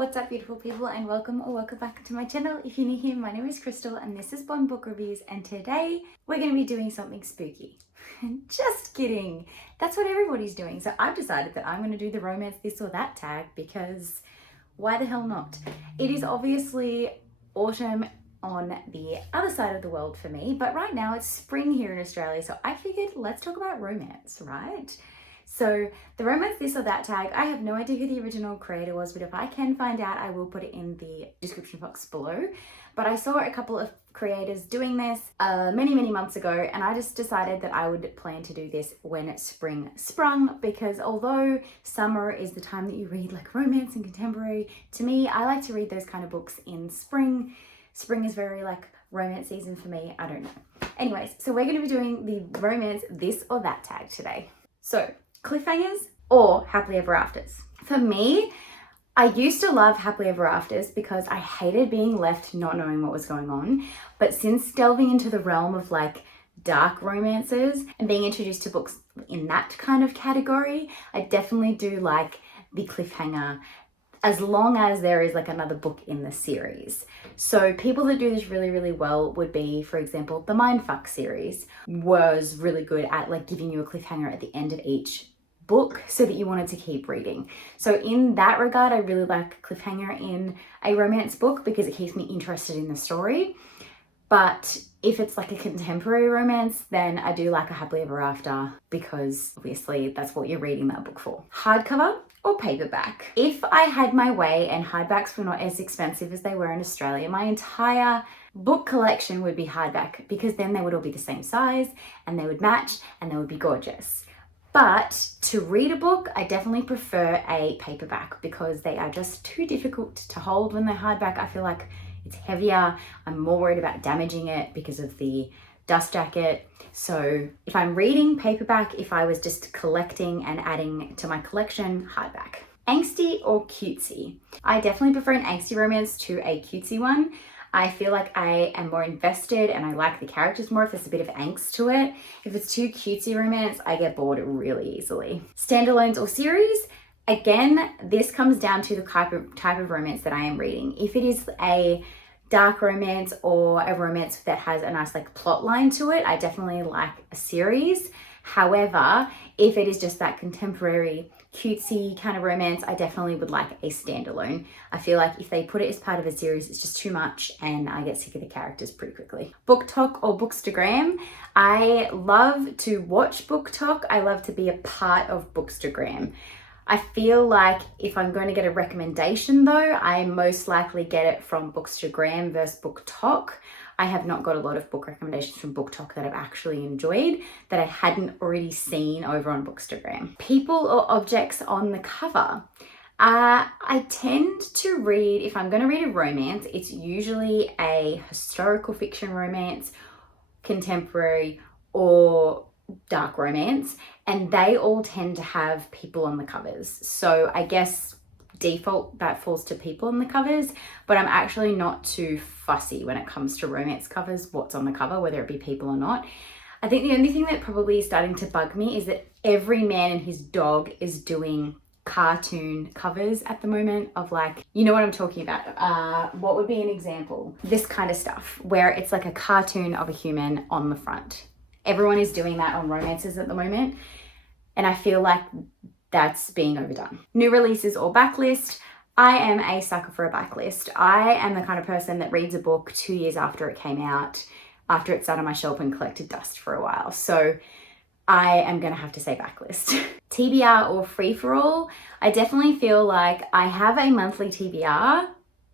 What's up, beautiful people, and welcome back to my channel. If you're new here, my name is Crystal and this is Bond Book Reviews, and today we're going to be doing something spooky. Just kidding. That's what everybody's doing. So I've decided that I'm going to do the romance this or that tag because why the hell not? It is obviously autumn on the other side of the world for me, but right now it's spring here in Australia, so I figured let's talk about romance, right? So the romance this or that tag, I have no idea who the original creator was, but if I can find out, I will put it in the description box below. But I saw a couple of creators doing this many months ago, and I just decided that I would plan to do this when spring sprung, because although summer is the time that you read like romance and contemporary, to me, I like to read those kind of books in spring. Spring is very like romance season for me. I don't know. Anyways, so we're going to be doing the romance this or that tag today. So Cliffhangers or Happily Ever Afters. For me, I used to love Happily Ever Afters because I hated being left not knowing what was going on. But since delving into the realm of like dark romances and being introduced to books in that kind of category, I definitely do like the cliffhanger, as long as there is like another book in the series. So people that do this really well would be, for example, the Mindfuck series was really good at like giving you a cliffhanger at the end of each book so that you wanted to keep reading. So in that regard, I really like cliffhanger in a romance book because it keeps me interested in the story. But if it's like a contemporary romance, then I do like a Happily Ever After because obviously that's what you're reading that book for. Hardcover or paperback. If I had my way and hardbacks were not as expensive as they were in Australia, my entire book collection would be hardback because then they would all be the same size and they would match and they would be gorgeous. But to read a book, I definitely prefer a paperback because they are just too difficult to hold when they're hardback. I feel like it's heavier. I'm more worried about damaging it because of the dust jacket. So if I'm reading paperback, if I was just collecting and adding to my collection, hardback. Angsty or cutesy? I definitely prefer an angsty romance to a cutesy one. I feel like I am more invested and I like the characters more if there's a bit of angst to it. If it's too cutesy romance, I get bored really easily. Standalones or series? Again, this comes down to the type of romance that I am reading. If it is a dark romance or a romance that has a nice like plot line to it, I definitely like a series. However, if it is just that contemporary cutesy kind of romance, I definitely would like a standalone. I feel like if they put it as part of a series, it's just too much and I get sick of the characters pretty quickly. BookTok or Bookstagram? I love to watch BookTok. I love to be a part of Bookstagram. I feel like if I'm going to get a recommendation though, I most likely get it from Bookstagram versus BookTok. I have not got a lot of book recommendations from BookTok that I've actually enjoyed that I hadn't already seen over on Bookstagram. People or objects on the cover. I tend to read, if I'm going to read a romance, it's usually a historical fiction romance, contemporary, or dark romance, and they all tend to have people on the covers. So I guess default that falls to people on the covers, but I'm actually not too fussy when it comes to romance covers, what's on the cover, whether it be people or not. I think the only thing that probably is starting to bug me is that every man and his dog is doing cartoon covers at the moment of like, you know what I'm talking about. What would be an example? This kind of stuff where it's like a cartoon of a human on the front. Everyone is doing that on romances at the moment, and I feel like that's being overdone. New releases or backlist? I am a sucker for a backlist. I am the kind of person that reads a book 2 years after it came out, after it sat on my shelf and collected dust for a while. So I am gonna have to say backlist. TBR or free-for-all? I definitely feel like I have a monthly TBR.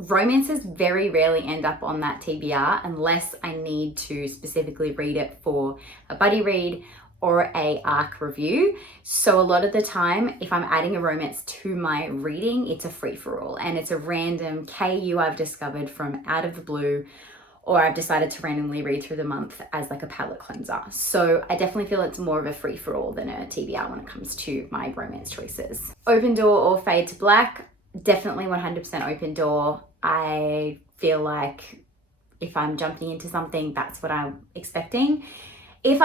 Romances very rarely end up on that TBR unless I need to specifically read it for a buddy read or a ARC review. So a lot of the time, if I'm adding a romance to my reading, it's a free-for-all and it's a random KU I've discovered from out of the blue, or I've decided to randomly read through the month as like a palette cleanser. So I definitely feel it's more of a free-for-all than a TBR when it comes to my romance choices. Open door or fade to black? Definitely 100% open door. I feel like if I'm jumping into something, that's what I'm expecting. If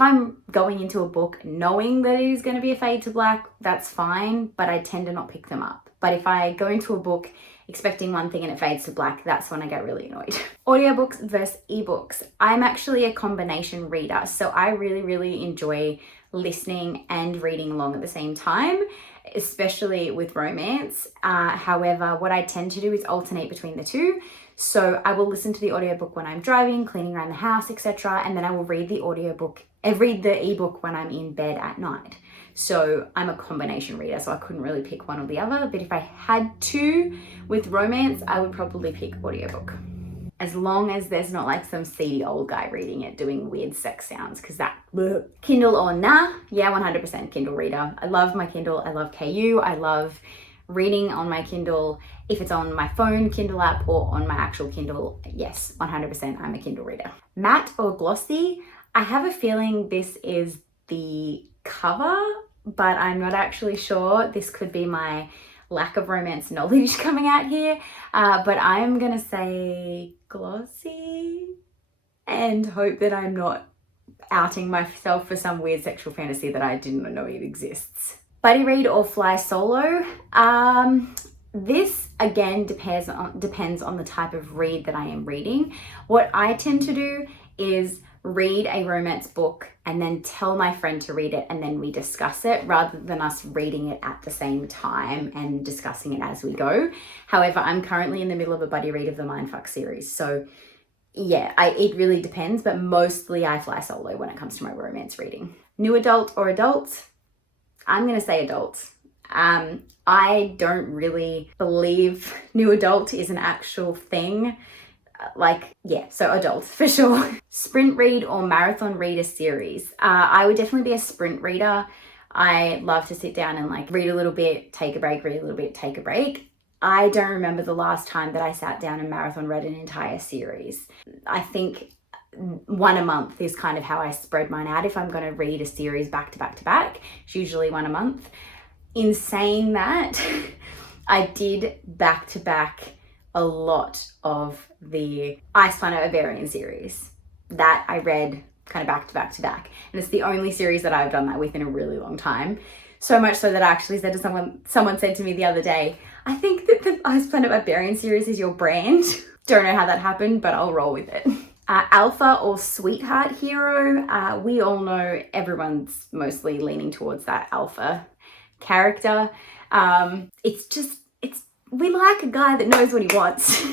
I'm going into a book knowing that it is going to be a fade to black, that's fine, but I tend to not pick them up. But if I go into a book expecting one thing and it fades to black, that's when I get really annoyed. Audiobooks versus ebooks. I'm actually a combination reader, so I really enjoy listening and reading along at the same time, especially with romance. However, what I tend to do is alternate between the two. So I will listen to the audiobook when I'm driving, cleaning around the house, etc. And then I will read the ebook when I'm in bed at night. So I'm a combination reader, so I couldn't really pick one or the other. But if I had to with romance, I would probably pick audiobook. As long as there's not like some seedy old guy reading it doing weird sex sounds, because that, bleh. Kindle or nah? Yeah, 100% Kindle reader. I love my Kindle. I love KU. I love reading on my Kindle. If it's on my phone Kindle app or on my actual Kindle, yes, 100% I'm a Kindle reader. Matte or glossy? I have a feeling this is the cover, but I'm not actually sure. This could be my lack of romance knowledge coming out here, but I'm gonna say glossy and hope that I'm not outing myself for some weird sexual fantasy that I didn't know it exists. Buddy read or fly solo? This again depends on the type of read that I am reading. What I tend to do is read a romance book and then tell my friend to read it and then we discuss it, rather than us reading it at the same time and discussing it as we go. However, I'm currently in the middle of a buddy read of the Mindfuck series, so yeah, it really depends, but mostly I fly solo when it comes to my romance reading. New adult or adult? I'm gonna say adult. I don't really believe new adult is an actual thing. So adult for sure. Sprint read or marathon read a series? I would definitely be a sprint reader. I love to sit down and like read a little bit, take a break, read a little bit, take a break. I don't remember the last time that I sat down and marathon read an entire series. I think one a month is kind of how I spread mine out. If I'm going to read a series back to back to back, it's usually one a month. In saying that, I did back to back a lot of the Ice Planet Ovarian series that I read kind of back to back to back. And it's the only series that I've done that with in a really long time. So much so that I actually said to someone said to me the other day, I think that the Ice Planet Barbarian series is your brand. Don't know how that happened, but I'll roll with it. Alpha or sweetheart hero? We all know everyone's mostly leaning towards that alpha character. We like a guy that knows what he wants.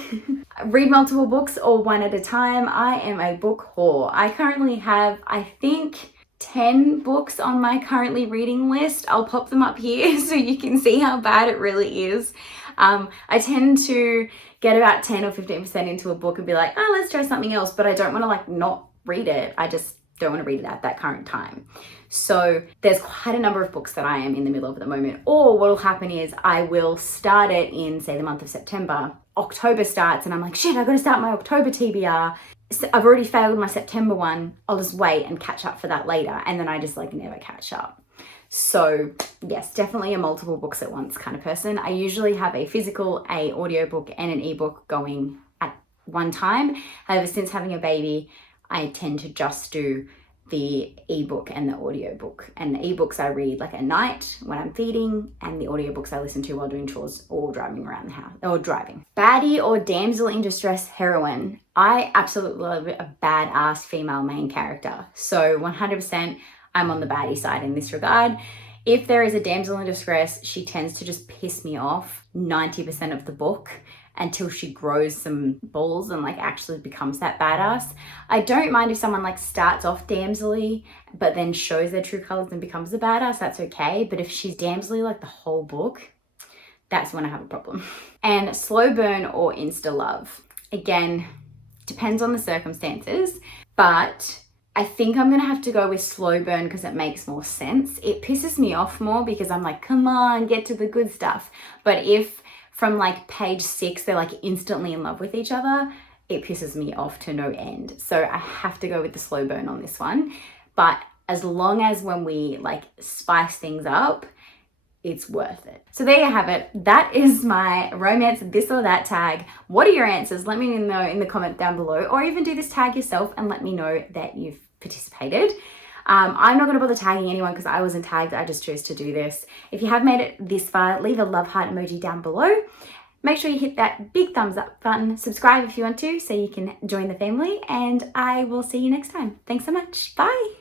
Read multiple books or one at a time? I am a book whore. I currently have, I think, 10 books on my currently reading list. I'll pop them up here so you can see how bad it really is. I tend to get about 10 or 15% into a book and be like, oh, let's try something else, but I don't want to like not read it. I just don't want to read it at that current time. So there's quite a number of books that I am in the middle of at the moment. Or what will happen is I will start it in, say, the month of September. October starts and I'm like, shit, I've got to start my October TBR. So I've already failed my September one. I'll just wait and catch up for that later. And then I just like never catch up. So yes, definitely a multiple books at once kind of person. I usually have a physical, a audiobook and an ebook going at one time. However, since having a baby, I tend to just do the ebook and the audiobook. And the ebooks I read like at night when I'm feeding, and the audiobooks I listen to while doing chores or driving around the house or driving. Baddie or damsel in distress heroine? I absolutely love a badass female main character. So 100% I'm on the baddie side in this regard. If there is a damsel in distress, she tends to just piss me off 90% of the book until she grows some balls and like actually becomes that badass. I don't mind if someone like starts off damsel-y but then shows their true colors and becomes a badass, that's okay. But if she's damsel-y like the whole book, that's when I have a problem. And slow burn or Instalove? Again, depends on the circumstances, but I think I'm gonna have to go with slow burn because it makes more sense. It pisses me off more because I'm like, come on, get to the good stuff. But if from like page 6, they're like instantly in love with each other, it pisses me off to no end. So I have to go with the slow burn on this one. But as long as when we like spice things up, it's worth it. So there you have it. That is my romance this or that tag. What are your answers? Let me know in the comment down below, or even do this tag yourself and let me know that you've participated. I'm not going to bother tagging anyone because I wasn't tagged. I just chose to do this. If you have made it this far, leave a love heart emoji down below. Make sure you hit that big thumbs up button. Subscribe if you want to so you can join the family. And I will see you next time. Thanks so much. Bye.